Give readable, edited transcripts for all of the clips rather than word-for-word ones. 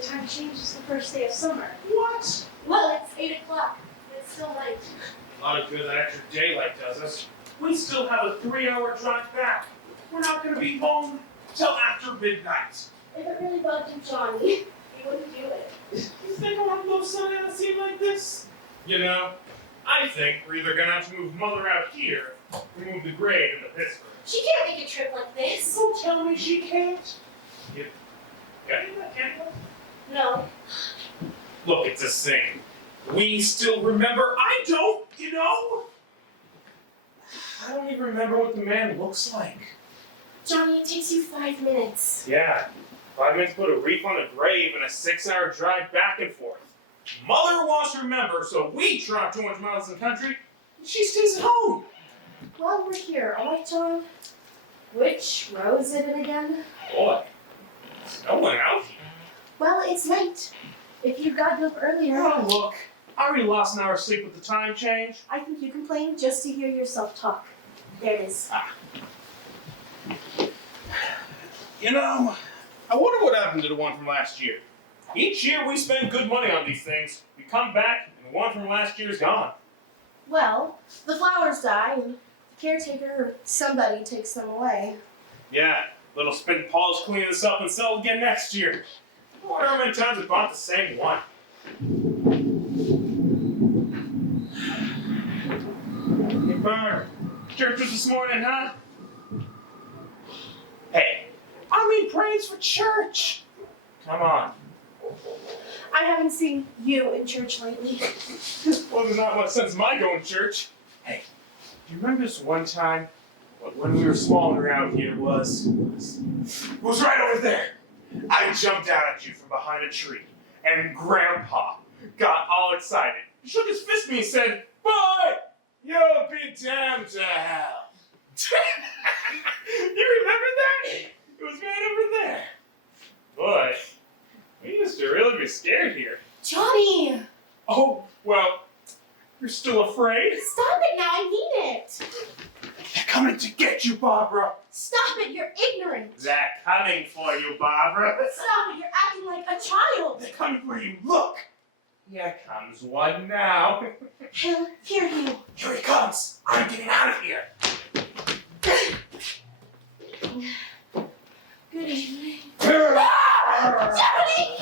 Time changes the first day of summer. What? Well, it's 8 o'clock. It's still light. A lot of good that extra daylight does us. We still have a 3-hour drive back. We're not going to be home till after midnight. If it really bugged you, Johnny, he wouldn't do it. You think I want to blow sun in a scene like this? You know, I think we're either going to have to move Mother out here or move the grave into Pittsburgh. She can't make a trip like this. Don't tell me she can't. You got any of that candle? No. Look, it's a sin. We still remember. I don't, you know? I don't even remember what the man looks like. Johnny, it takes you 5 minutes. Yeah, 5 minutes to put a wreath on a grave and a 6-hour drive back and forth. Mother wants to remember, so we drive 200 miles in the country, and she stays at home. Well, we're here, all right, John? Which row is it in again? Boy, there's no one out here. Well, it's night. If you'd gotten up earlier... Oh, look, I already lost an hour's sleep with the time change. I think you complain just to hear yourself talk. There it is. You know, I wonder what happened to the one from last year. Each year we spend good money on these things. We come back, and the one from last year's gone. Well, the flowers die, and the caretaker or somebody takes them away. Yeah, little spin polish clean this up and sell it again next year. I wonder how many times we bought the same one. Hey, Barb. Church was this morning, huh? Hey, I mean praise for church. Come on. I haven't seen you in church lately. Well, there's not much sense in my going to church. Hey, do you remember this one time when we were smaller around here was right over there? I jumped out at you from behind a tree, and Grandpa got all excited. He shook his fist at me and said, "Boy, you'll be damned to hell." You remember that? It was right over there. Boy, we used to really be scared here. Johnny! Oh, well, you're still afraid? Stop it now, I mean it! They're coming to get you, Barbara. Stop it, you're ignorant. They're coming for you, Barbara. Stop it, you're acting like a child. They're coming for you. Look. Here comes one now. He'll hear you. Here he comes. I'm getting out of here. Good evening. Johnny!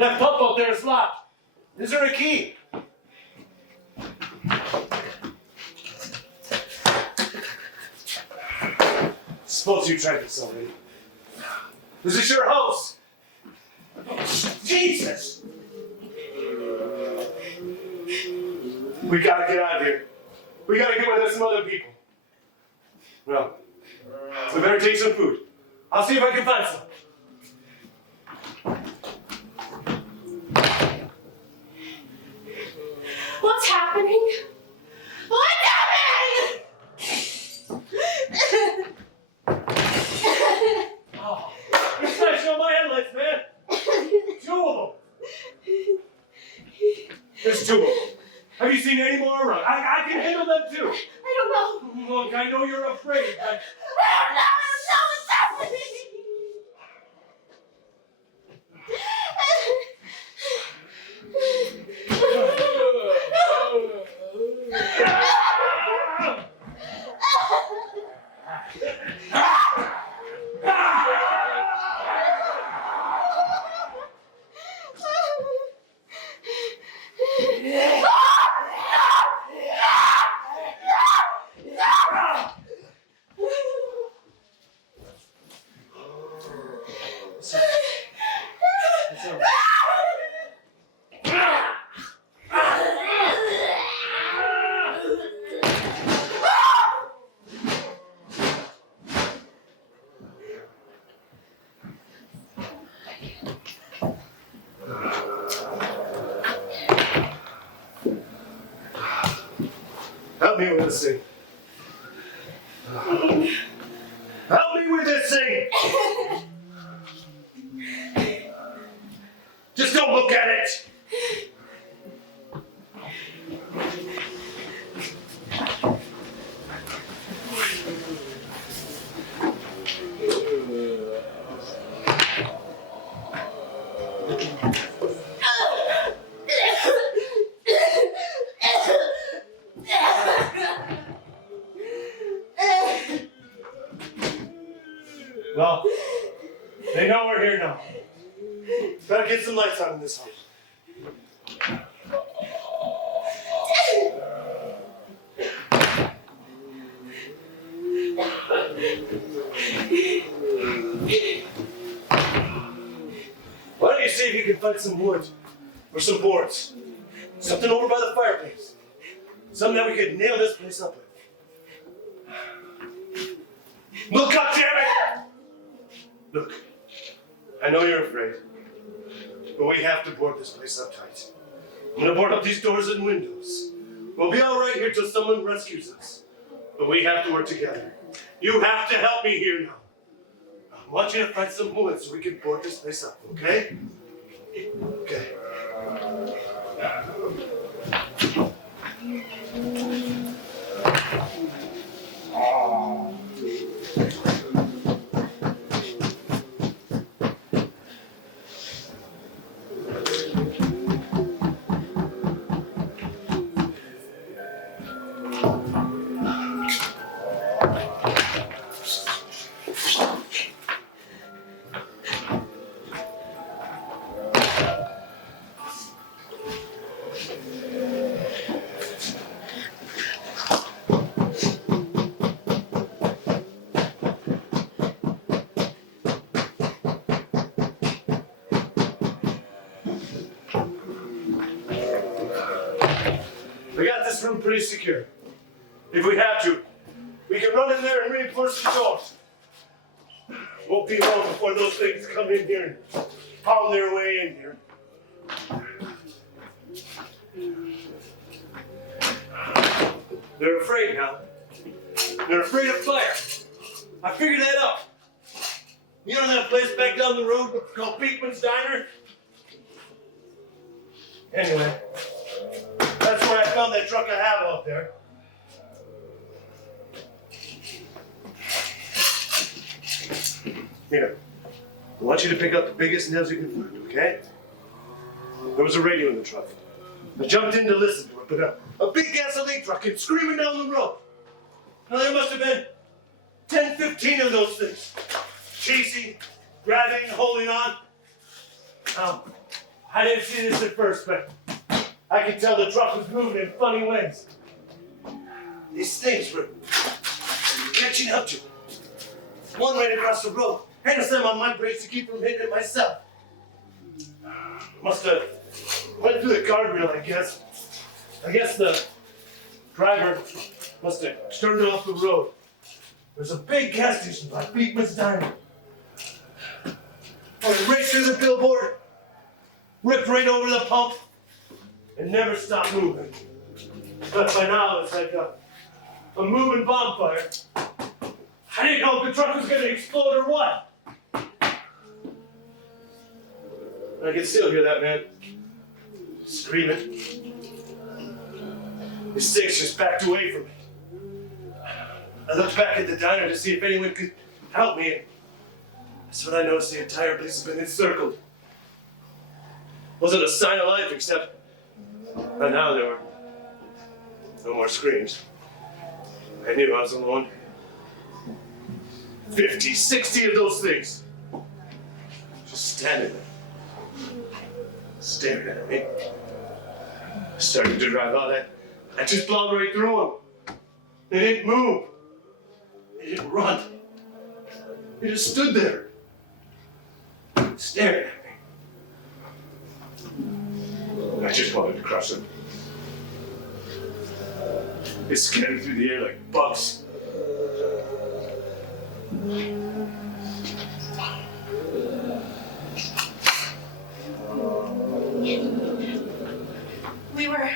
That pump out there is locked. Is there a key? Suppose you tried this already. Is this your house? Jesus! We gotta get out of here. We gotta get with some other people. Well, we better take some food. I'll see if I can find some. What's happening? What's happening? Oh, you're smashing on my headlights, man. 2 of them. There's 2 of them. Have you seen any more around? I can handle them too. I don't know. Look, I know you're afraid, but I don't know what's happening. help me with this thing. Help me with this thing. Just don't look at it. Well, they know we're here now. Better get some lights on in this house. Why don't you see if you can find some wood or some boards? Something over by the fireplace. Something that we could nail this place up with. Look up, damn it! Look, I know you're afraid, but we have to board this place up tight. I'm gonna board up these doors and windows. We'll be all right here till someone rescues us, but we have to work together. You have to help me here now. I want you to find some wood so we can board this place up, okay? Okay. We got this room pretty secure. If we have to, we can run in there and reinforce the doors. Won't be long before those things come in here and pound their way in here. They're afraid now. They're afraid of fire. I figured that out. You know that place back down the road called Beekman's Diner? Anyway, that's where I found that truck I have out there. Here, I want you to pick up the biggest nails you can find, okay? There was a radio in the truck. I jumped in to listen to it, but a big gasoline truck came screaming down the road. Now there must have been 10, 15 of those things. Chasing, grabbing, holding on. I didn't see this at first, but I could tell the truck was moving in funny ways. These things were catching up to me. One right across the road. I had to slam on my brakes to keep from hitting it myself. Must have went through the guardrail, I guess. I guess the driver must have turned off the road. There's a big gas station by Beekman's Diner. I went right through the billboard, ripped right over the pump, and never stopped moving. But by now it's like a moving bonfire. I didn't know if the truck was going to explode or what. I can still hear that man screaming. His six just backed away from me. I looked back at the diner to see if anyone could help me. And that's when I noticed the entire place had been encircled. Wasn't a sign of life except by now there were no more screams. I knew I was alone. 50, 60 of those things. Just standing there. Staring at me. I started to drive out. I just plowed right through them. They didn't move. They didn't run. They just stood there. Staring at me. I just wanted to crush them. They scattered through the air like bugs. We were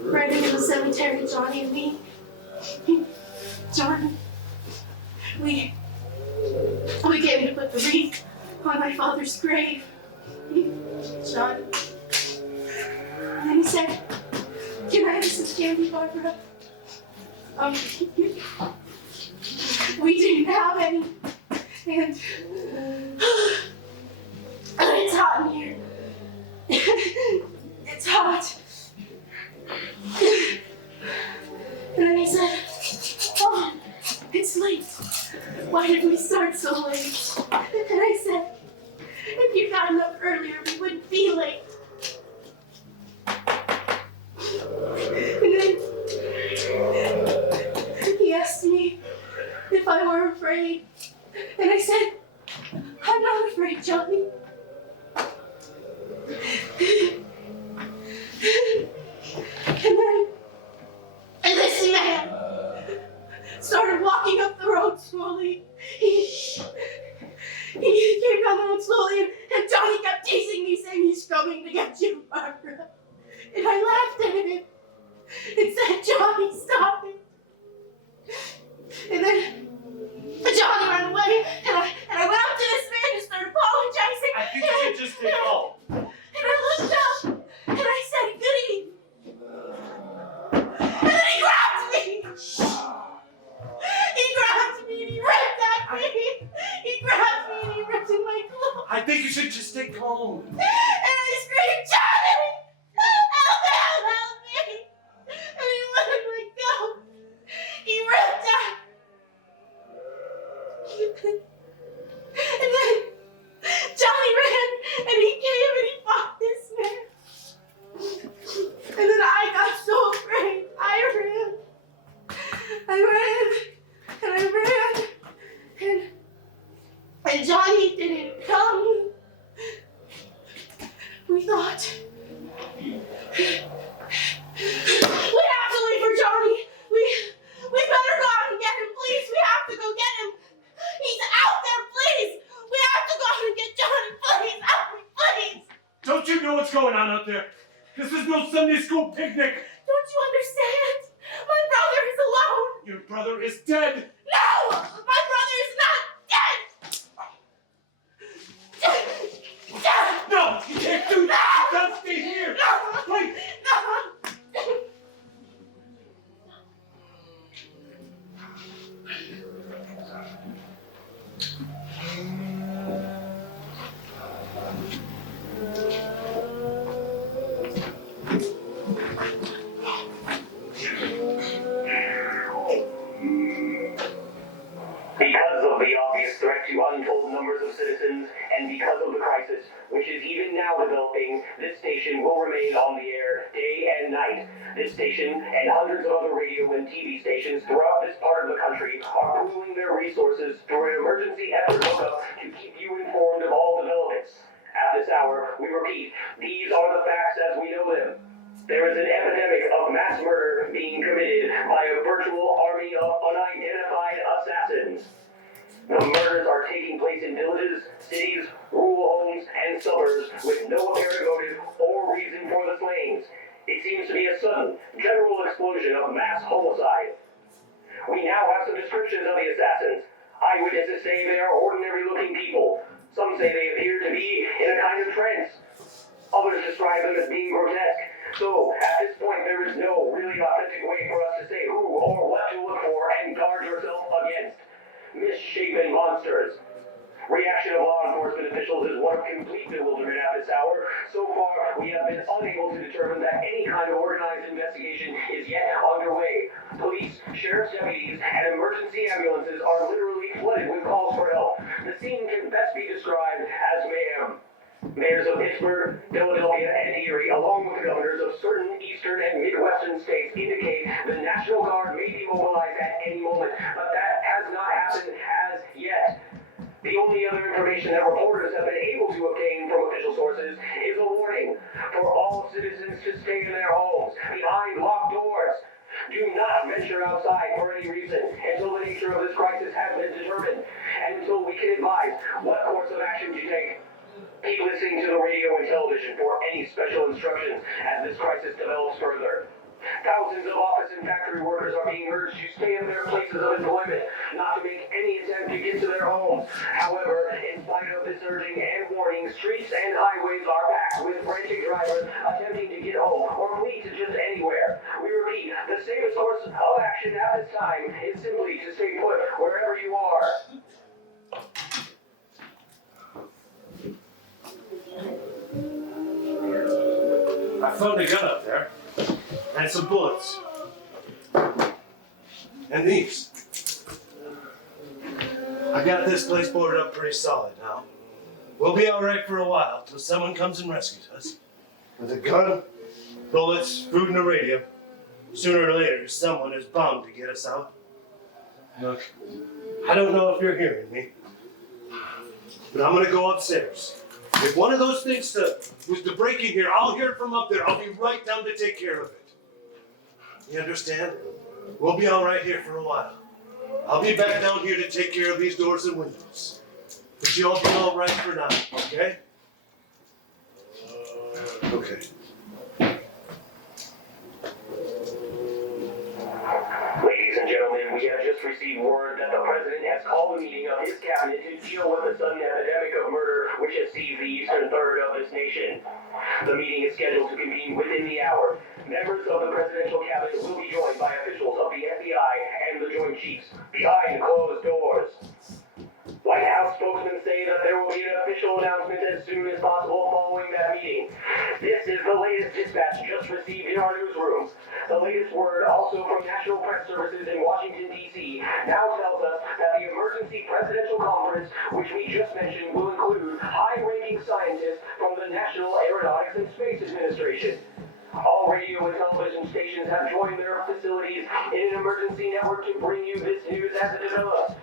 riding in the cemetery, Johnny and me. John, we came to put the wreath on my father's grave. John. And then he said, "Can I have some candy, Barbara?" We didn't have any. And it's hot in here. It's hot. And then he said, "Oh, it's late. Why did we start so late?" And I said, "If you'd gotten up earlier, we wouldn't be late." And then he asked me if I were afraid. And I said, "I'm not afraid, Johnny." And this man started walking up the road slowly. He came down the road slowly, and Johnny kept teasing me, saying, "He's coming to get you, Barbara." And I laughed at him and said, "Johnny, stop it." And then Johnny ran away, and I went up to this man and started apologizing. I think you should just stay calm. And I looked up, and I said, "Good evening." And then he grabbed me. He grabbed me and he ripped at me. He grabbed me and he ripped in my clothes. I think you should just stay calm. And I screamed, "Johnny! Help me! Help me!" And he wouldn't let go. He ripped at me. And then Johnny ran and he came and he fought this man. And then I got so afraid. I ran. And Johnny didn't come. We thought, we have to wait for Johnny. We better go out and get him, please. We have to go get him. He's out there, please. We have to go out and get Johnny, please. Help me, please. Don't you know what's going on out there? This is no Sunday school picnic. Don't you understand? My brother is alone. Your brother is dead. No! My brother is not dead! No, you can't do that. You gotta stay here. No! Wait. No! now developing, this station will remain on the air day and night. This station and hundreds of other radio and TV stations throughout this part of the country are pooling their resources through an emergency effort hookup to keep you informed of all developments. At this hour, we repeat, these are the facts as we know them. There is an epidemic of mass murder being committed by a virtual army of unidentified assassins. The murders are taking place in villages, cities, rural homes, and suburbs with no apparent motive or reason for the slayings. It seems to be a sudden, general explosion of mass homicide. We now have some descriptions of the assassins. Eyewitnesses say they are ordinary-looking people. Some say they appear to be in a kind of trance. Others describe them as being grotesque. So, at this point, there is no really authentic way for us to say who or what to look for and guard yourself against. Misshapen monsters. Reaction of law enforcement officials is one of complete bewilderment at this hour. So far, we have been unable to determine that any kind of organized investigation is yet underway. Police, sheriff's deputies, and emergency ambulances are literally flooded with calls for help. The scene can best be described as mayhem. Mayors of Pittsburgh, Philadelphia, and Erie, along with the governors of certain eastern and midwestern states, indicate the National Guard may be mobilized at any moment, but that has not happened as yet. The only other information that reporters have been able to obtain from official sources is a warning for all citizens to stay in their homes, behind locked doors. Do not venture outside for any reason until the nature of this crisis has been determined, and until we can advise what course of action to take. Keep listening to the radio and television for any special instructions as this crisis develops further. Thousands of office and factory workers are being urged to stay in their places of employment, not to make any attempt to get to their homes. However, in spite of this urging and warning, streets and highways are packed with frantic drivers attempting to get home or flee to just anywhere. We repeat, the safest course of action at this time is simply to stay put wherever you are. I found a gun up there, and some bullets. And these. I got this place boarded up pretty solid now. We'll be all right for a while till someone comes and rescues us. With a gun, bullets, food, and a radio. Sooner or later, someone is bound to get us out. Look, I don't know if you're hearing me, but I'm gonna go upstairs. If one of those things was to break in here, I'll hear it from up there. I'll be right down to take care of it. You understand? We'll be all right here for a while. I'll be back down here to take care of these doors and windows. But you all be all right for now, okay? Okay. Ladies and gentlemen, we have just received word that the President has called a meeting of his cabinet to deal with the sudden epidemic of murder which has seized the eastern third of this nation. The meeting is scheduled to convene within the hour. Members of the presidential cabinet will be joined by officials of the FBI and the Joint Chiefs behind closed doors. White House spokesmen say that there will be an official announcement as soon as possible following that meeting. This is the latest dispatch just received in our newsrooms. The latest word, also from National Press Services in Washington, D.C., now tells us that the emergency presidential conference, which we just mentioned, will include high-ranking scientists from the National Aeronautics and Space Administration. All radio and television stations have joined their facilities in an emergency network to bring you this news as it develops.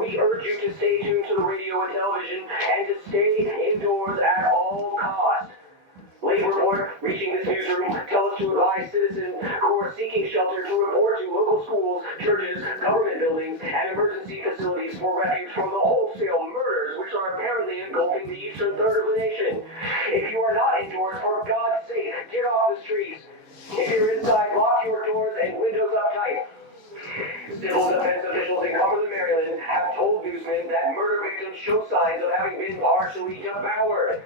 We urge you to stay tuned to the radio and television and to stay indoors at all costs. Late report reaching this newsroom tell us to advise citizens who are seeking shelter to report to local schools, churches, government buildings, and emergency facilities for refuge from the wholesale murders which are apparently engulfing the eastern third of the nation. If you are not indoors, for God's sake, get off the streets. If you're inside, lock your doors and windows up tight. Civil defense officials in Cumberland, Maryland have told newsmen that murder victims show signs of having been partially devoured.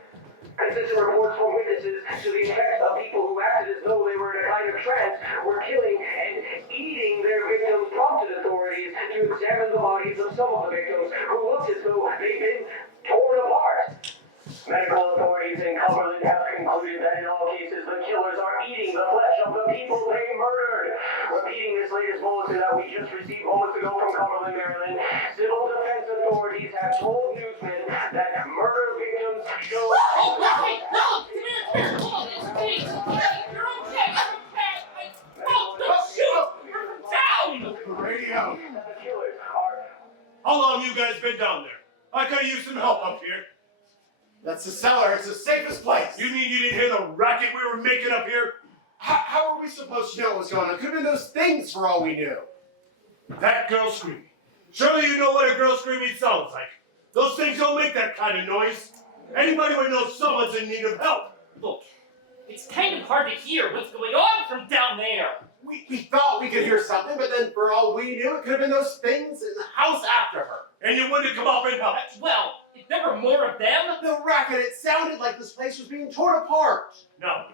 Consistent reports from witnesses to the effect of people who acted as though they were in a kind of trance were killing and eating their victims prompted authorities to examine the bodies of some of the victims who looked as though they'd been torn apart. Medical authorities in Cumberland have concluded that in all cases the killers are eating the flesh of the people they murdered. Repeating this latest bulletin that we just received moments ago from Cumberland, Maryland, civil defense authorities have told newsmen that murder victims show... No! long you guys been down there? I could use some help up here. That's the cellar. It's the safest place. You mean you didn't hear the racket we were making up here? How are we supposed to know what's going on? It could have been those things for all we knew. That girl screaming. Surely you know what a girl screaming sounds like. Those things don't make that kind of noise. Anybody would know someone's in need of help. Look, it's kind of hard to hear what's going on from down there. We thought we could hear something, but then for all we knew, it could have been those things in the house after her. And you wouldn't come up and help. Well, if there were more of them, The racket, it sounded like this place was being torn apart. No,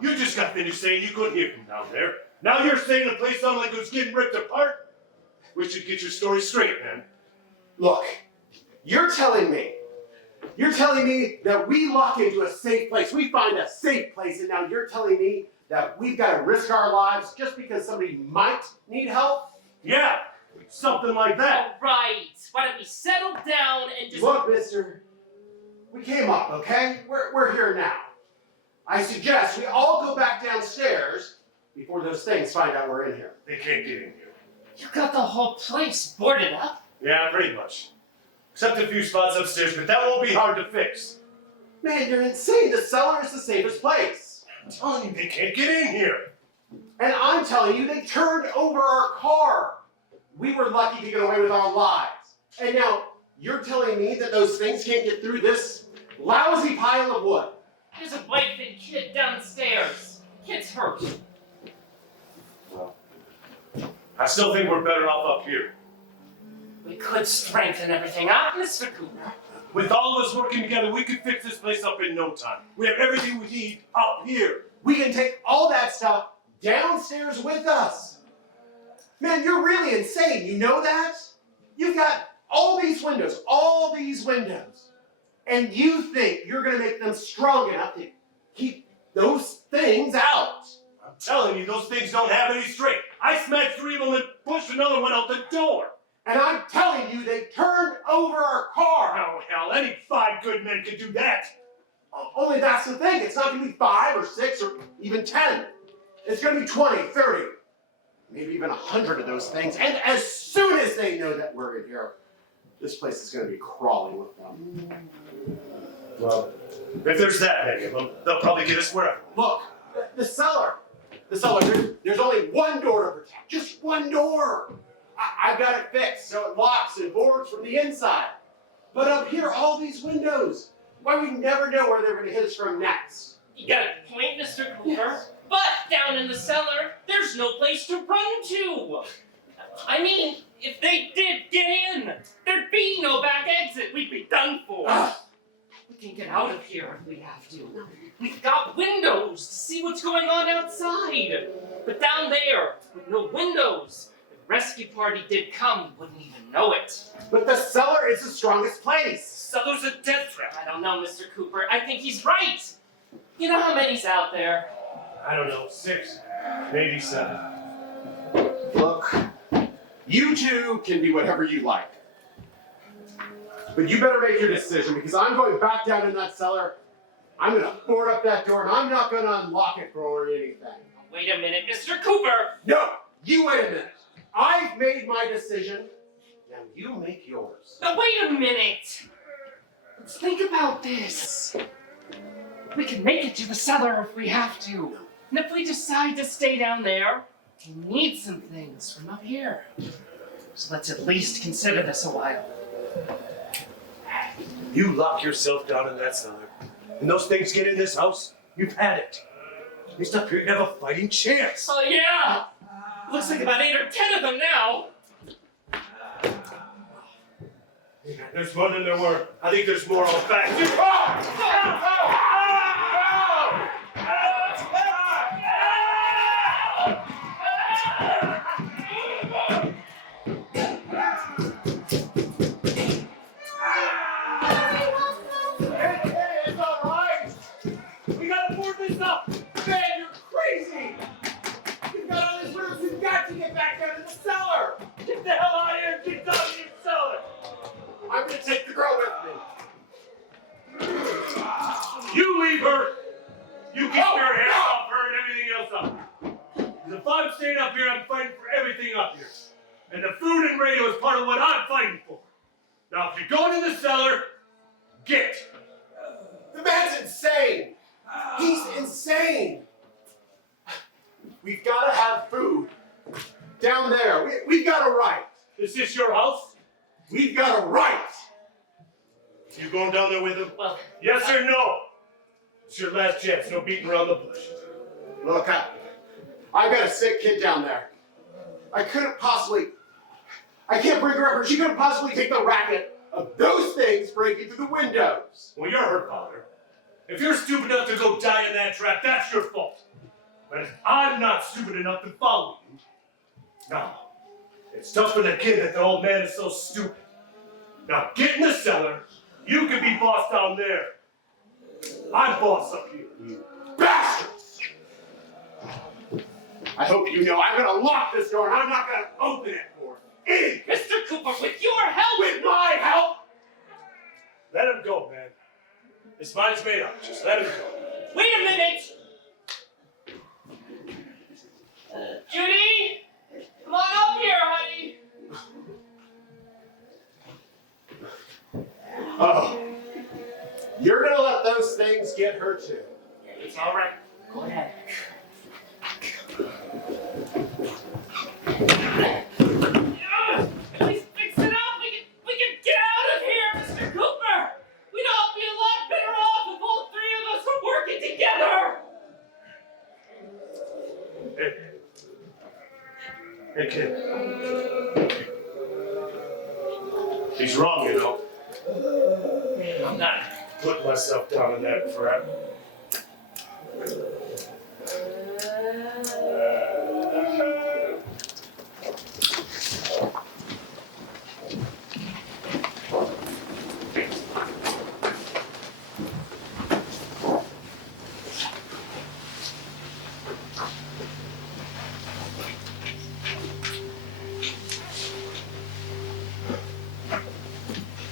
you just got finished saying you couldn't hear from down there. Now you're saying the place sounded like it was getting ripped apart? We should get your story straight, man. Look, you're telling me that we lock into a safe place. We find a safe place, and now you're telling me that we've got to risk our lives just because somebody might need help? Yeah, something like that. all right. Why don't we settle down and just... Look, mister, we came up, okay? We're here now. I suggest we all go back downstairs before those things find out we're in here. They can't get in here. You got the whole place boarded up? Yeah, pretty much. Except a few spots upstairs, but that won't be hard to fix. Man, you're insane. The cellar is the safest place. I'm telling you, they can't get in here. And I'm telling you, they turned over our car. We were lucky to get away with our lives. And now, you're telling me that those things can't get through this lousy pile of wood. There's a wife and kid downstairs. Kid's hurt. I still think we're better off up here. We could strengthen everything up, Mr. Cooper. With all of us working together, we could fix this place up in no time. We have everything we need up here. We can take all that stuff downstairs with us. Man, you're really insane. You know that? You've got all these windows. And you think you're going to make them strong enough to keep those things out. I'm telling you, those things don't have any strength. I smashed 3 of them and pushed another one out the door. And I'm telling you, they turned over our car. Oh, hell, any 5 good men could do that. Only that's the thing. It's not going to be 5 or 6 or even 10. It's going to be 20, 30, maybe even 100 of those things. And as soon as they know that we're in here, this place is going to be crawling with them. Well, if there's that many of them, they'll probably get us wherever. Look, the cellar. There's only one door to protect. Just one door. I've got it fixed so it locks and boards from the inside. But up here, all these windows. Why, we never know where they're going to hit us from next. You got a point, Mr. Cooper. But down in the cellar, there's no place to run to. I mean, if they did get in, there'd be no back exit. We'd be done for. We can get out of here if we have to. We've got windows to see what's going on outside. But down there, with no windows, if the rescue party did come, we wouldn't even know it. But the cellar is the strongest place. Cellar's a death trap. I don't know, Mr. Cooper. I think he's right. You know how many's out there? I don't know, 6, maybe 7. Look, you two can be whatever you like. But you better make your decision because I'm going back down in that cellar. I'm going to board up that door and I'm not going to unlock it for anything. Wait a minute, Mr. Cooper! No, you wait a minute. I've made my decision. Now you make yours. Now wait a minute! Let's think about this. We can make it to the cellar if we have to. And if we decide to stay down there, we need some things from up here. So let's at least consider this a while. You lock yourself down in that cellar, and those things get in this house, you've had it. At least up here you have a fighting chance. Oh yeah! Looks like about 8 or 10 of them now. There's more than there were. I think there's more on back. It's all right. We got to board this up. Man, you're crazy. You've got all these rooms. You've got to get back down to the cellar. Get the hell out of here and get down to your cellar. I'm going to take the girl with me. You leave her. You keep your hands off her and everything else up. Because if I'm staying up here, I'm fighting for everything up here. And the food and radio is part of what I'm fighting for. Now, if you're going in the cellar, get. The man's insane. He's insane. We've got to have food. Down there, we've got a right. Is this your house? We've got a right. You going down there with him? Well, Yes or no? It's your last chance. No beating around the bush. Look, I've got a sick kid down there. I can't bring her up, or she couldn't possibly take the racket of those things breaking through the windows. Well, you're her father. If you're stupid enough to go die in that trap, that's your fault. But if I'm not stupid enough to follow you, no. It's tough for the kid that the old man is so stupid. Now get in the cellar. You can be boss down there. I'm boss up here. You bastards! I hope you know I'm gonna lock this door and I'm not gonna open it for any. Mr. Cooper, with your help! With my help! Let him go, man. His mind's made up. Just let him go. Wait a minute! Judy! Come on up here, honey! Oh. You're gonna let those things get her too. It's all right. Go ahead. Please fix it up. We can get out of here, Mr. Cooper. We'd all be a lot better off if all three of us were working together. Hey, kid. He's wrong, you know. I'm not. Put myself down in that trap.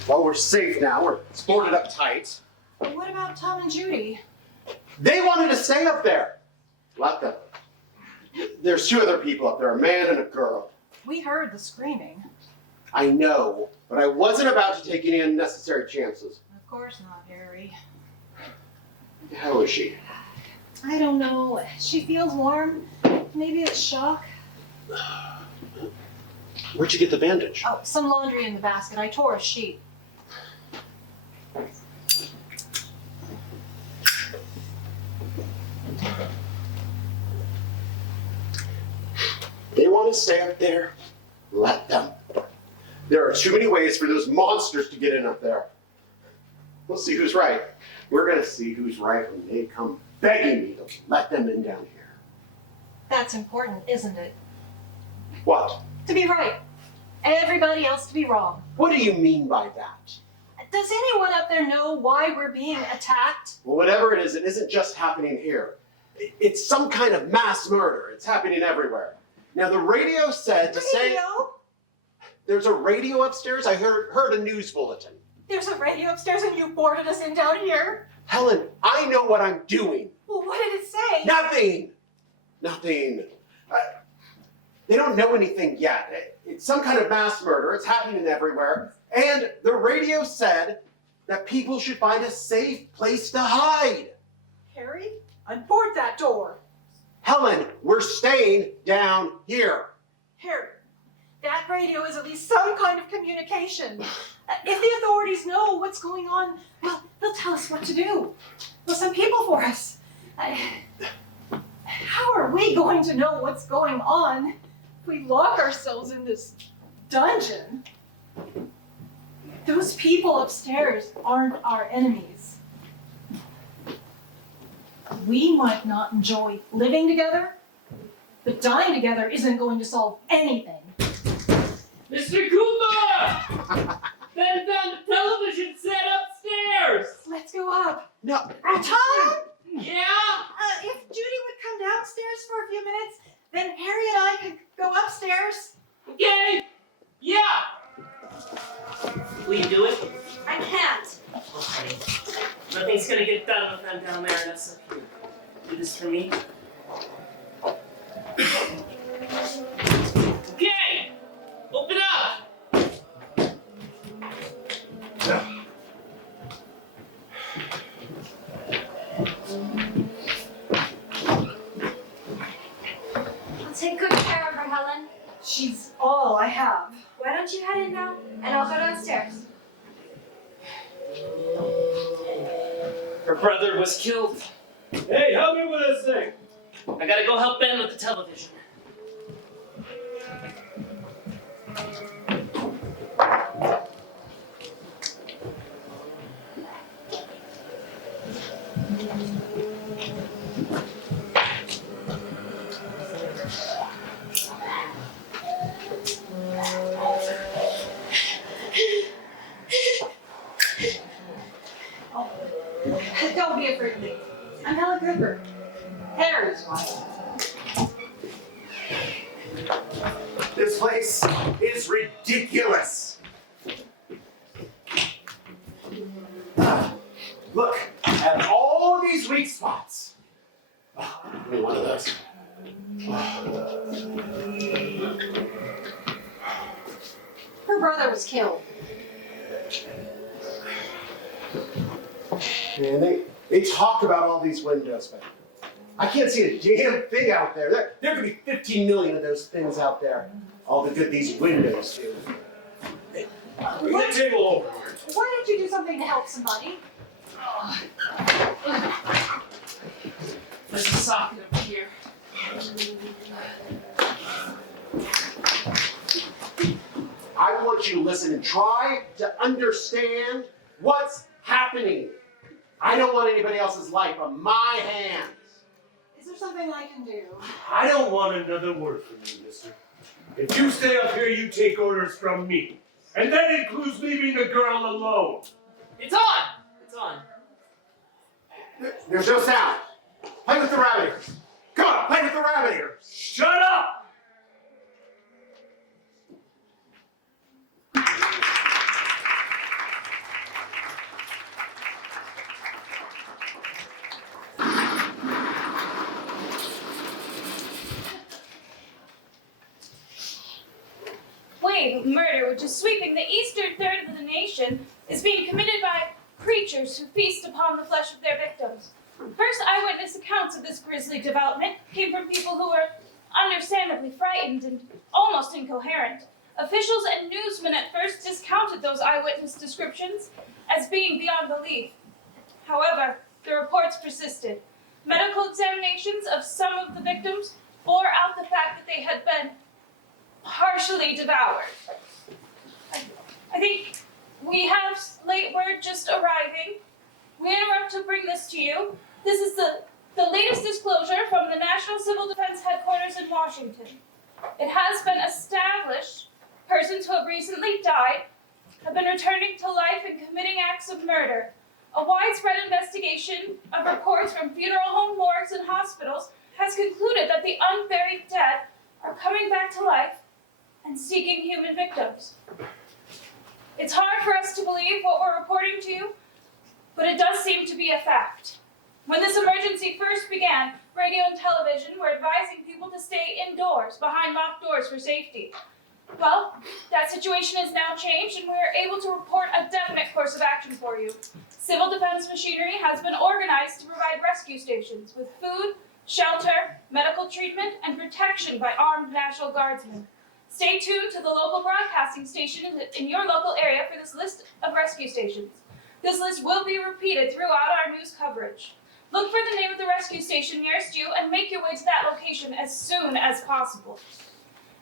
Well, we're safe now. We're boarded up tight. But what about Tom and Judy? They wanted to stay up there. Let them. There's two other people up there, a man and a girl. We heard the screaming. I know, but I wasn't about to take any unnecessary chances. Of course not, Harry. How is she? I don't know. She feels warm. Maybe it's shock. Where'd you get the bandage? Oh, some laundry in the basket. I tore a sheet. They want to stay up there. Let them. There are too many ways for those monsters to get in up there. We'll see who's right. We're going to see who's right when they come begging me to let them in down here. That's important, isn't it? What? To be right. Everybody else to be wrong. What do you mean by that? Does anyone up there know why we're being attacked? Well, whatever it isn't just happening here. It's some kind of mass murder. It's happening everywhere. Now, the radio said to say... Radio? There's a radio upstairs? I heard a news bulletin. There's a radio upstairs and you boarded us in down here? Helen, I know what I'm doing. Well, what did it say? Nothing. They don't know anything yet. It's some kind of mass murder. It's happening everywhere. And the radio said that people should find a safe place to hide. Harry, unboard that door. Helen, we're staying down here. Harry, that radio is at least some kind of communication. If the authorities know what's going on, well, they'll tell us what to do. They'll send people for us. How are we going to know what's going on if we lock ourselves in this dungeon? Those people upstairs aren't our enemies. We might not enjoy living together, but dying together isn't going to solve anything. Mr. Cooper! Send down the television set upstairs! Let's go up. No. Tom? Yeah? If Judy would come downstairs for a few minutes, then Harry and I could go upstairs. Okay! Yeah! Will you do it? I can't. Oh, honey. Nothing's gonna get done with them down there unless you do this for me. Okay! Open up! She's all I have. Why don't you head in now, and I'll go downstairs. Her brother was killed. Hey, help me with this thing. I gotta go help Ben with the television. Don't be afraid of me. I'm Helen Cooper, Harry's wife. This place is ridiculous. Look at all these weak spots. Give me one of those. Her brother was killed. Man, they talk about all these windows, but I can't see a damn thing out there. There could be 15 million of those things out there. All the good these windows do. Bring that table over. Why don't you do something to help somebody? There's a socket over here. I want you to listen and try to understand what's happening. I don't want anybody else's life on my hands. Is there something I can do? I don't want another word from you, mister. If you stay up here, you take orders from me. And that includes leaving the girl alone. It's on! It's on. There's no sound. Play with the rabbit ears. Come on, play with the rabbit ears. Shut up! Wave of murder, which is sweeping the eastern third of the nation, is being committed by creatures who feast upon the flesh of their victims. First eyewitness accounts of this grisly development came from people who were understandably frightened and almost incoherent. Officials and newsmen at first discounted those eyewitness descriptions as being beyond belief. However, the reports persisted. Medical examinations of some of the victims bore out the fact that they had been partially devoured. I think we have late word just arriving. We interrupt to bring this to you. This is the latest disclosure from the National Civil Defense Headquarters in Washington. It has been established persons who have recently died have been returning to life and committing acts of murder. A widespread investigation of reports from funeral home morgues and hospitals has concluded that the unburied dead are coming back to life and seeking human victims. It's hard for us to believe what we're reporting to you, but it does seem to be a fact. When this emergency first began, radio and television were advising people to stay indoors, behind locked doors for safety. Well, that situation has now changed and we are able to report a definite course of action for you. Civil defense machinery has been organized to provide rescue stations with food, shelter, medical treatment, and protection by armed National Guardsmen. Stay tuned to the local broadcasting station in your local area for this list of rescue stations. This list will be repeated throughout our news coverage. Look for the name of the rescue station nearest you and make your way to that location as soon as possible.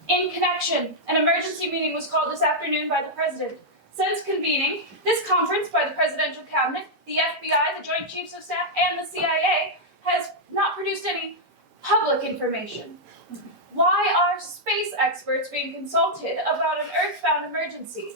In connection, an emergency meeting was called this afternoon by the President. Since convening, this conference by the Presidential Cabinet, the FBI, the Joint Chiefs of Staff, and the CIA has not produced any public information. Why are space experts being consulted about an Earthbound emergency?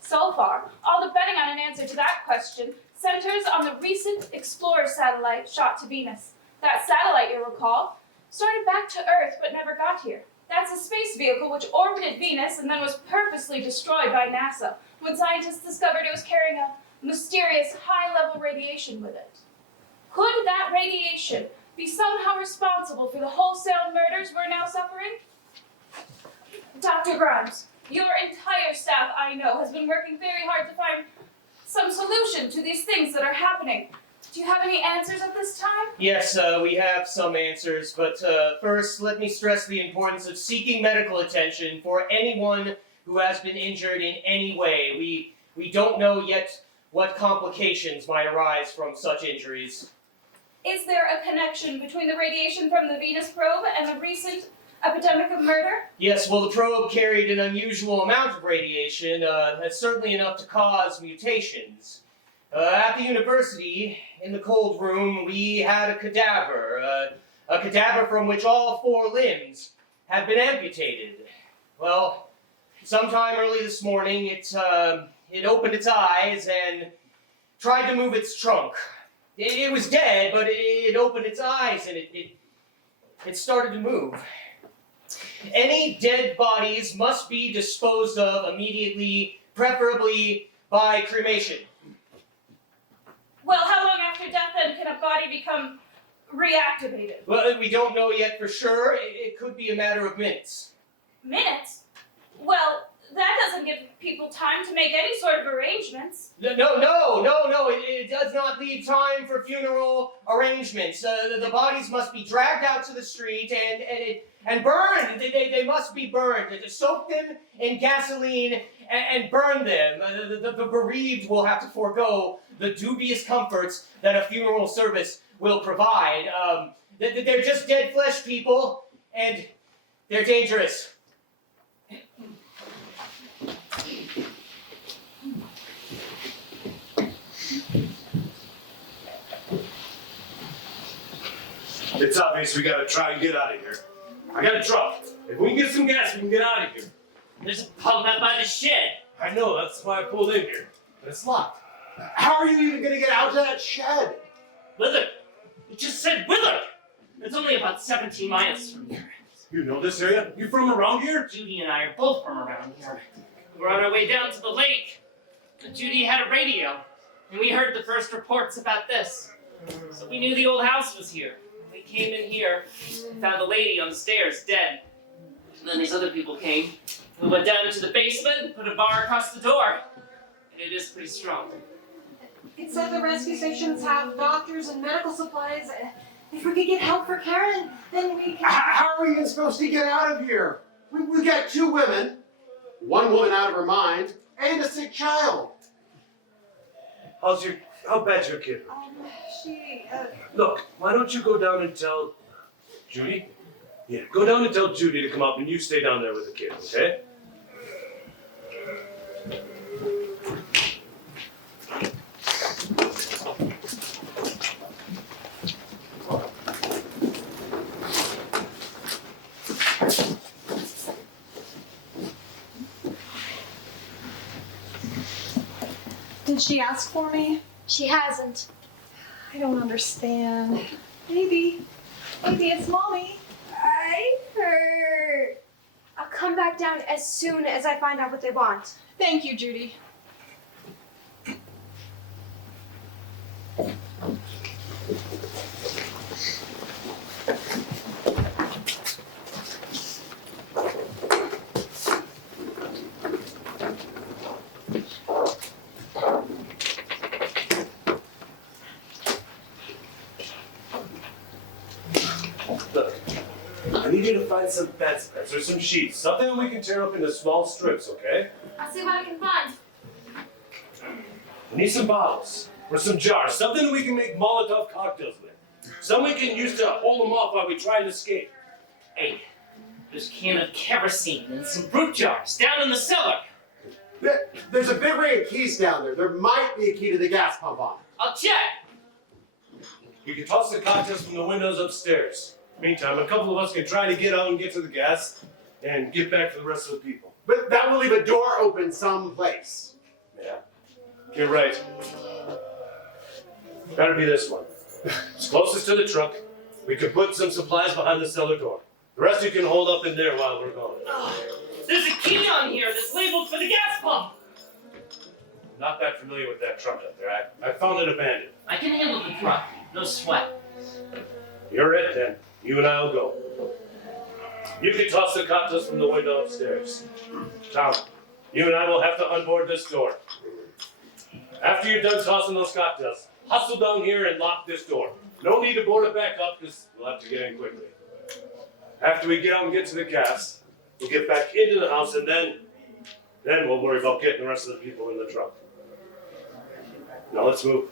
So far, all the betting on an answer to that question centers on the recent Explorer satellite shot to Venus. That satellite, you'll recall, started back to Earth but never got here. That's a space vehicle which orbited Venus and then was purposely destroyed by NASA when scientists discovered it was carrying a mysterious high-level radiation with it. Could that radiation be somehow responsible for the wholesale murders we're now suffering? Dr. Grimes, your entire staff, I know, has been working very hard to find some solution to these things that are happening. Do you have any answers at this time? Yes, we have some answers, but first let me stress the importance of seeking medical attention for anyone who has been injured in any way. We don't know yet what complications might arise from such injuries. Is there a connection between the radiation from the Venus probe and the recent epidemic of murder? Yes, well, the probe carried an unusual amount of radiation, that's certainly enough to cause mutations. At the university, in the cold room, we had a cadaver from which all 4 limbs had been amputated. Well, sometime early this morning, it opened its eyes and tried to move its trunk. It was dead, but it opened its eyes and it started to move. Any dead bodies must be disposed of immediately, preferably by cremation. Well, how long after death then can a body become reactivated? Well, we don't know yet for sure. It could be a matter of minutes. Minutes? Well, that doesn't give people time to make any sort of arrangements. No. It does not leave time for funeral arrangements. The bodies must be dragged out to the street and burned. They must be burned. Soak them in gasoline and burn them. The bereaved will have to forego the dubious comforts that a funeral service will provide. They're just dead flesh, people, and they're dangerous. It's obvious we gotta try and get out of here. I got a truck. If we can get some gas, we can get out of here. There's a pump out by the shed. I know, that's why I pulled in here. But it's locked. How are you even gonna get out to that shed? Willard! It just said Willard! It's only about 17 miles from here. You know this area? You from around here? Judy and I are both from around here. We're on our way down to the lake. Judy had a radio, and we heard the first reports about this. So we knew the old house was here. We came in here and found the lady on the stairs dead. And then these other people came. We went down into the basement and put a bar across the door. And it is pretty strong. It said the rescue stations have doctors and medical supplies. If we could get help for Karen, then we can... How are we even supposed to get out of here? We got 2 women, 1 woman out of her mind, and a sick child. How bad's your kid? She, Look, why don't you go down and tell Judy? Yeah, go down and tell Judy to come up and you stay down there with the kid, okay? did she ask for me? She hasn't. I don't understand. Maybe it's Mommy. I hurt. I'll come back down as soon as I find out what they want. Thank you, Judy. Look, I need you to find some bedspreads or some sheets, something we can tear up into small strips, okay? I'll see what I can find. We need some bottles or some jars, something we can make Molotov cocktails with. Something we can use to hold them off while we try and escape. Hey, there's a can of kerosene and some fruit jars down in the cellar. There's a big ring of keys down there. There might be a key to the gas pump on it. I'll check. We can toss the cocktails from the windows upstairs. Meantime, a couple of us can try to get out and get to the gas and get back to the rest of the people. But that will leave a door open someplace. Yeah, you're right. Better be this one. It's closest to the truck. We can put some supplies behind the cellar door. The rest you can hold up in there while we're gone. There's a key on here that's labeled for the gas pump. Not that familiar with that truck up there. I found it abandoned. I can handle the truck. No sweat. You're it then. You and I'll go. You can toss the cocktails from the window upstairs. Tom, you and I will have to unboard this door. After you're done tossing those cocktails, hustle down here and lock this door. No need to board it back up because we'll have to get in quickly. After we get out and get to the cast, we'll get back into the house and then we'll worry about getting the rest of the people in the truck. Now let's move.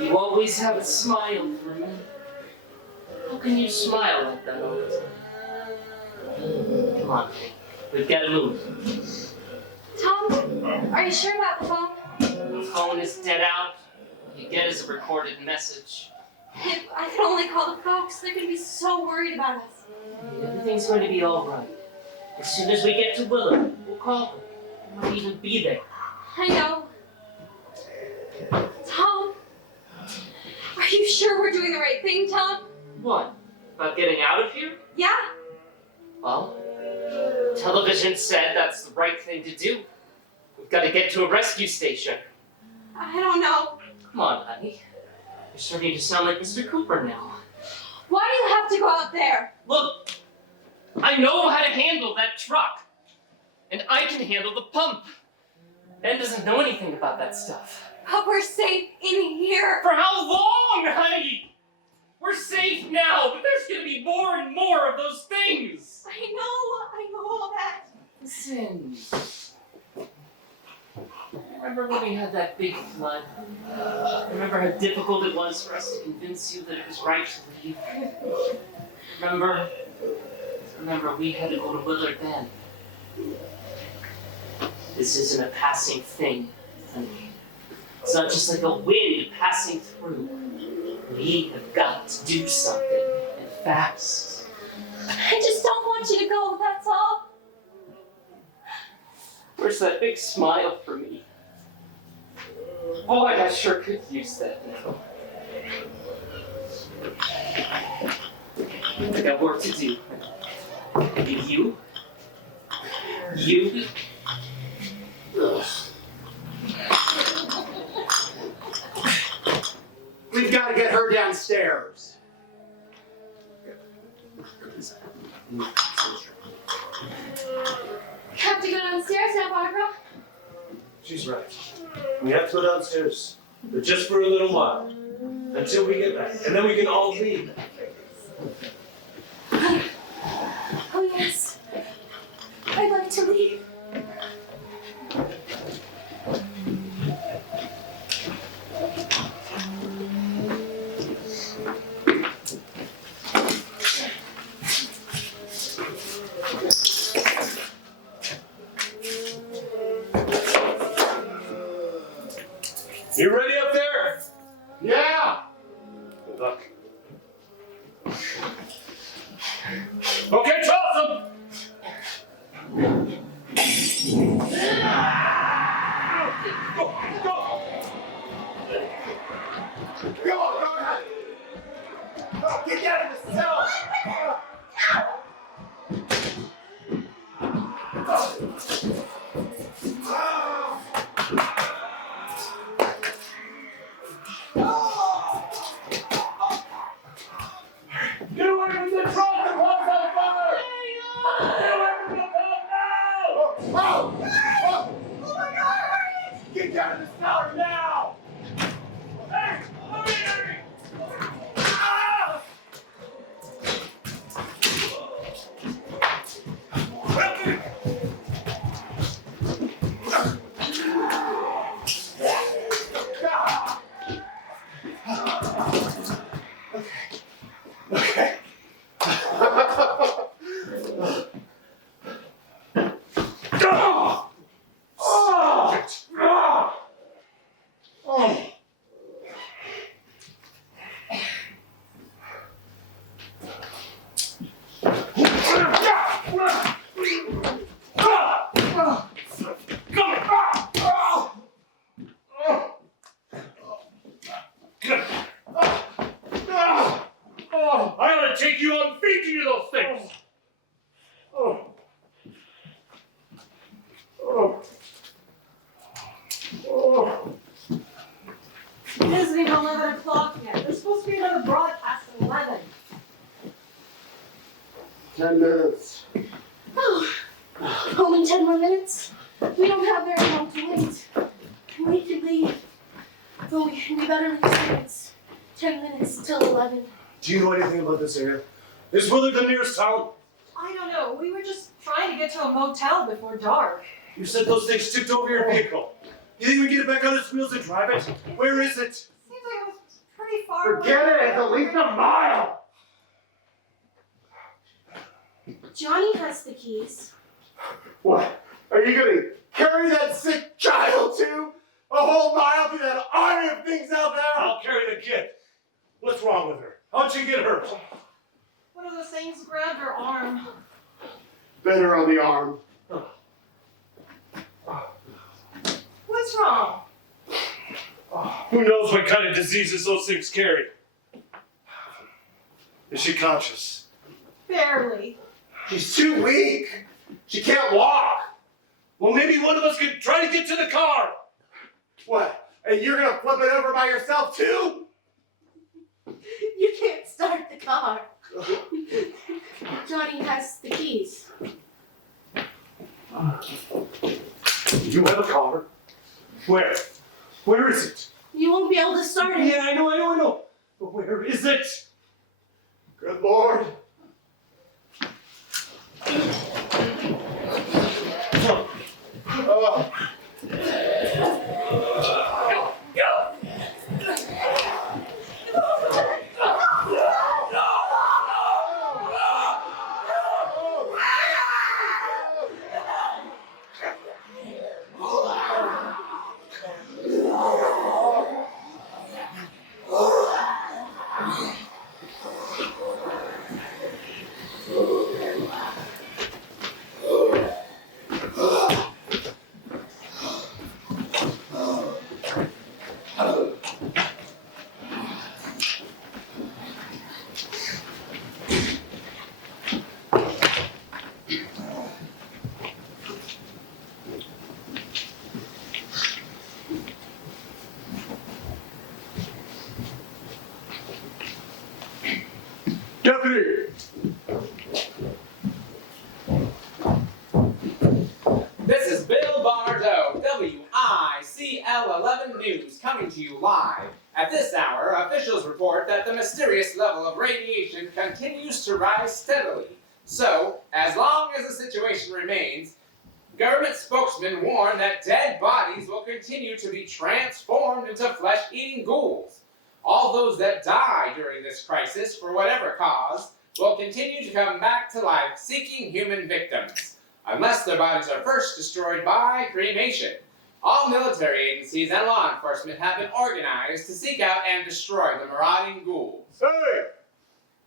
You always have a smile for me. How can you smile like that all the time? Come on, we've got to move. Tom, are you sure about the phone? The phone is dead out. All you get is a recorded message. If I could only call the folks, they're gonna be so worried about us. Everything's going to be all right. As soon as we get to Willow, we'll call them. We might even be there. I know. Tom, are you sure we're doing the right thing, Tom? What? About getting out of here? Yeah? Well, television said that's the right thing to do. We've got to get to a rescue station. I don't know. Come on, honey. You're starting to sound like Mr. Cooper now. Why do you have to go out there? Look, I know how to handle that truck. And I can handle the pump. Ben doesn't know anything about that stuff. But we're safe in here. For how long, honey? We're safe now, but there's gonna be more and more of those things. I know all that. Listen. Remember when we had that big flood? Remember how difficult it was for us to convince you that it was right to leave? Remember we had to go to Willard then. This isn't a passing thing, honey. It's not just like a wind passing through. We have got to do something, and fast. I just don't want you to go, that's all. Where's that big smile for me? Boy, I sure could use that now. I got work to do. And you? Ugh. We've got to get her downstairs. Have to go downstairs now, Barbara. She's right. We have to go downstairs, but just for a little while, until we get back, and then we can all leave. Oh yes. I'd like to leave. You ready up there? Yeah! Good luck. Okay, toss him! Go! Go ahead! Go, get down in the cell! Get away from the truck and what's on fire! Get away from the pump now! Oh my God, hurry! Get down in the cellar now! Hey, hurry! Ah! Okay. Only 10 more minutes? We don't have very long to wait. We can leave. But we better leave soon. It's 10 minutes till 11. Do you know anything about this area? Is Willard the nearest town? I don't know. We were just trying to get to a motel before dark. You said those things tipped over your vehicle. You think we can get it back on its wheels and drive it? Where is it? Seems like it was pretty far away. Forget it, it's at least a mile. Johnny has the keys. What? Are you gonna carry that sick child too? A whole mile through that army of things out there? I'll carry the kid. What's wrong with her? How'd she get hurt? One of those things grabbed her arm. Bit her on the arm. What's wrong? Who knows what kind of diseases those things carry? Is she conscious? Barely. She's too weak. She can't walk. Well, maybe one of us could try to get to the car. What? And you're gonna flip it over by yourself too? You can't start the car. Johnny has the keys. You have a car? Where? Where is it? You won't be able to start it. Yeah, I know. But where is it? Good Lord. Oh. Deputy! This is Bill Bardo, WICL 11 News, coming to you live. At this hour, officials report that the mysterious level of radiation continues to rise steadily. So, as long as the situation remains, government spokesmen warn that dead bodies will continue to be transformed into flesh-eating ghouls. All those that die during this crisis, for whatever cause, will continue to come back to life seeking human victims, unless their bodies are first destroyed by cremation. All military agencies and law enforcement have been organized to seek out and destroy the marauding ghouls. Hey!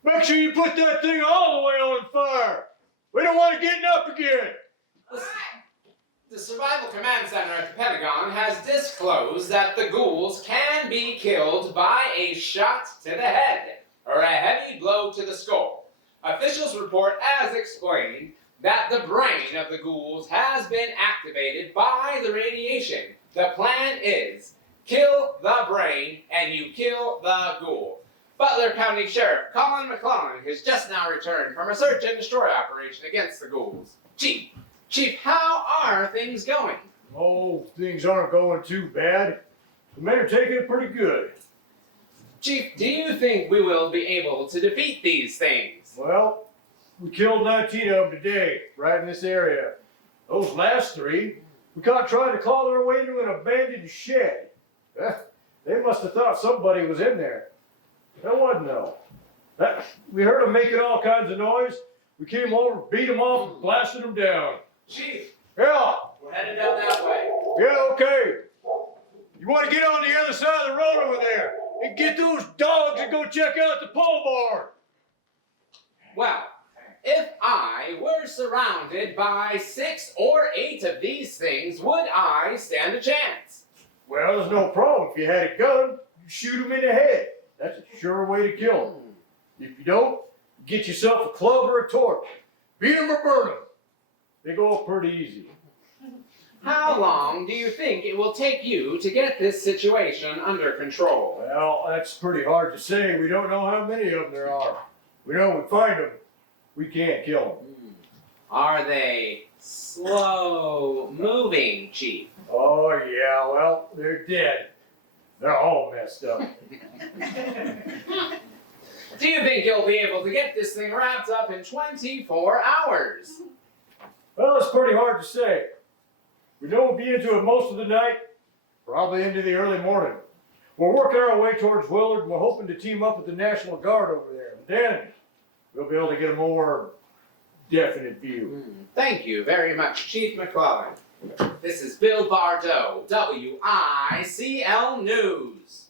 Make sure you put that thing all the way on fire! We don't want it getting up again! The Survival Command Center at the Pentagon has disclosed that the ghouls can be killed by a shot to the head or a heavy blow to the skull. Officials report, as explained, that the brain of the ghouls has been activated by the radiation. The plan is kill the brain and you kill the ghoul. Butler County Sheriff Colin McClellan has just now returned from a search and destroy operation against the ghouls. Chief, how are things going? Oh, things aren't going too bad. The men are taking it pretty good. Chief, do you think we will be able to defeat these things? Well, we killed 19 of them today, right in this area. Those last 3, we caught trying to claw their way into an abandoned shed. They must have thought somebody was in there. There wasn't though. We heard them making all kinds of noise. We came over, beat them off, and blasted them down. Chief, Yeah, we're headed down that way. yeah, okay. You want to get on the other side of the road over there and get those dogs and go check out the pole barn. Well, if I were surrounded by 6 or 8 of these things, would I stand a chance? Well, there's no problem. If you had a gun, you shoot them in the head. That's a sure way to kill them. If you don't, get yourself a club or a torch. Beat them or burn them. They go up pretty easy. How long do you think it will take you to get this situation under control? Well, that's pretty hard to say. We don't know how many of them there are. We know we find them. We can't kill them. Are they Slow moving, Chief. Oh, yeah, well, they're dead. They're all messed up. Do you think you'll be able to get this thing wrapped up in 24 hours? Well, it's pretty hard to say. We know we'll be into it most of the night, probably into the early morning. We're working our way towards Willard, and we're hoping to team up with the National Guard over there. But then, we'll be able to get a more definite view. Thank you very much, Chief McClellan. This is Bill Bardo, WICL News.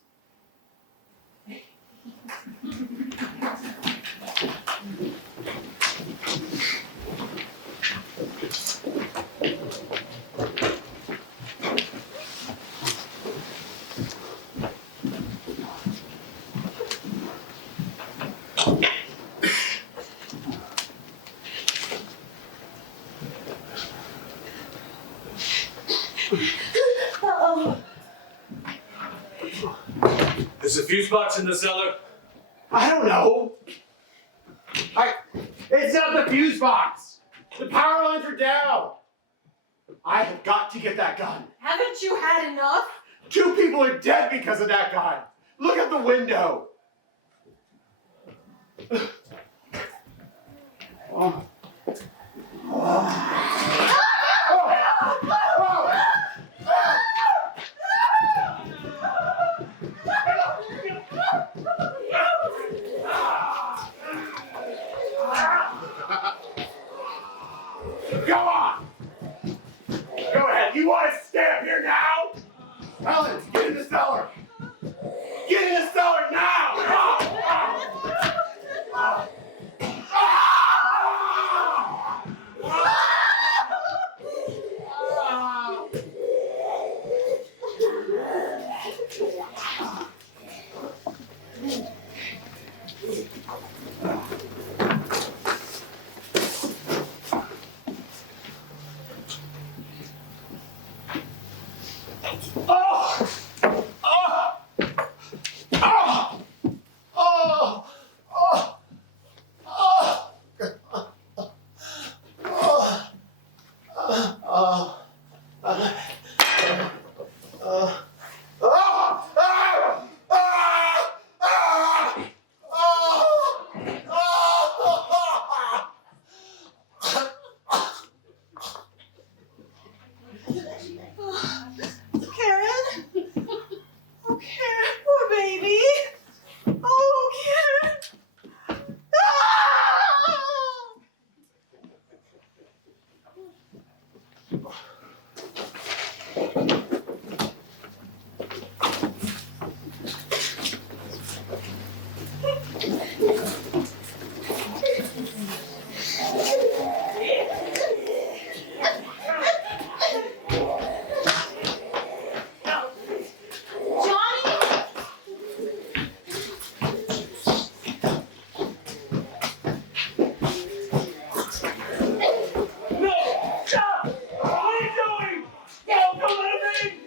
There's a fuse box in the cellar. I don't know. It's not the fuse box. The power lines are down. I have got to get that gun. Haven't you had enough? 2 people are dead because of that gun. Look at the window. Oh. Go on! Go ahead. You want to stay up here now? Helen, get in the cellar. Get in the cellar now! No! Stop! What are you doing? Don't let him in!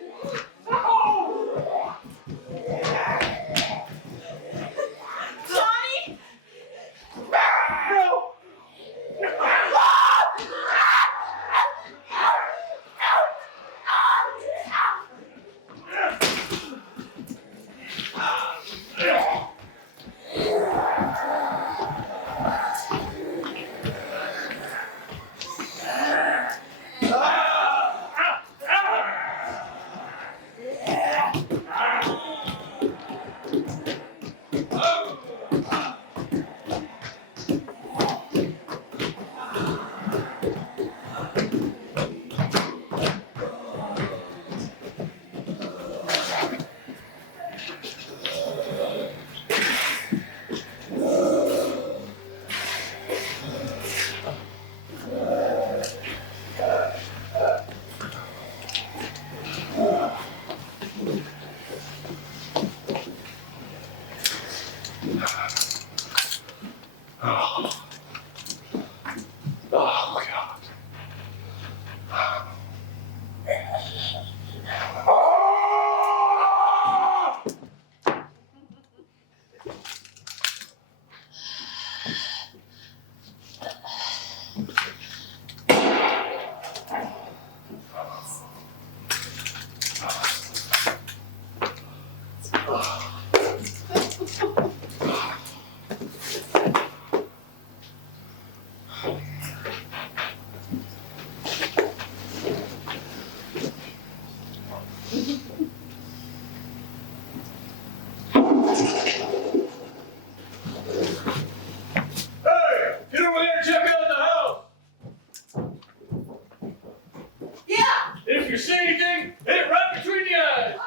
you see anything, hit it right between the eyes.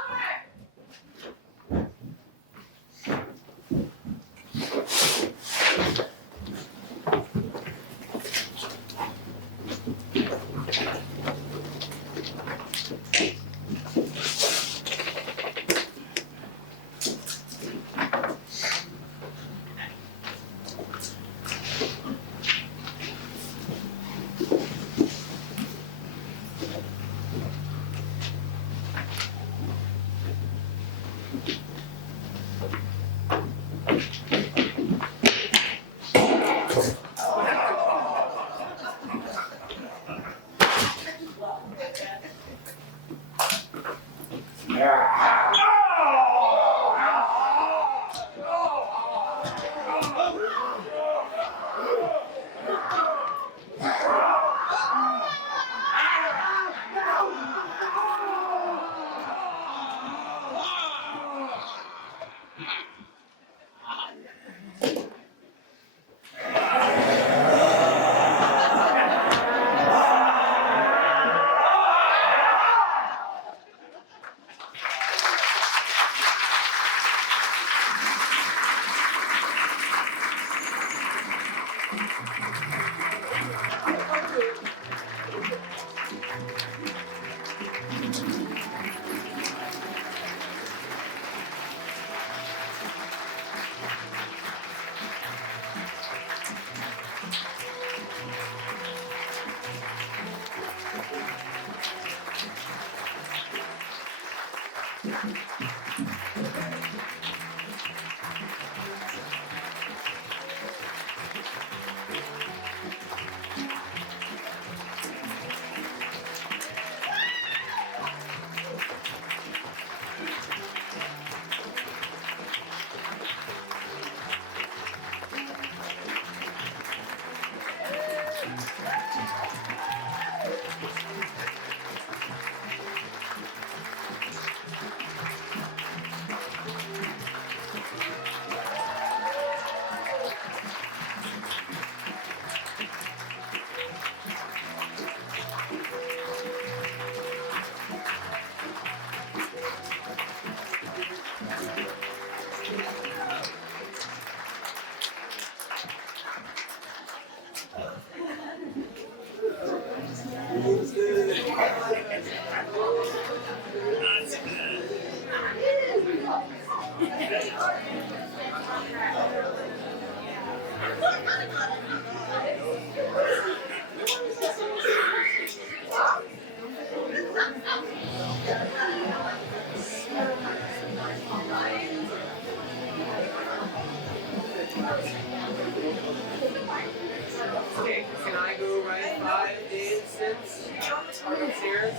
Okay, can I go right 5 days since upstairs?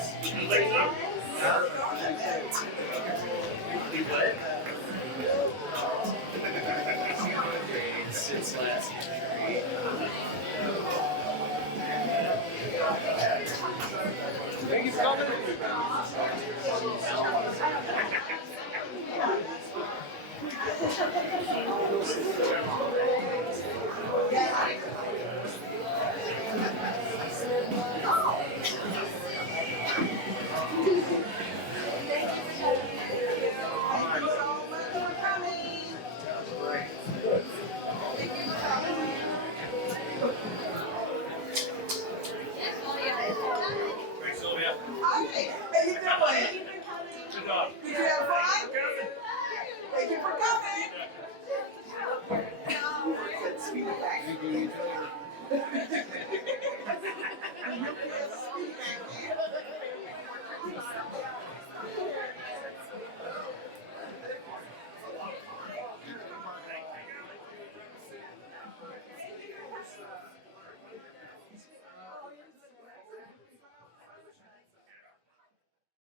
Since last year. Think he's coming?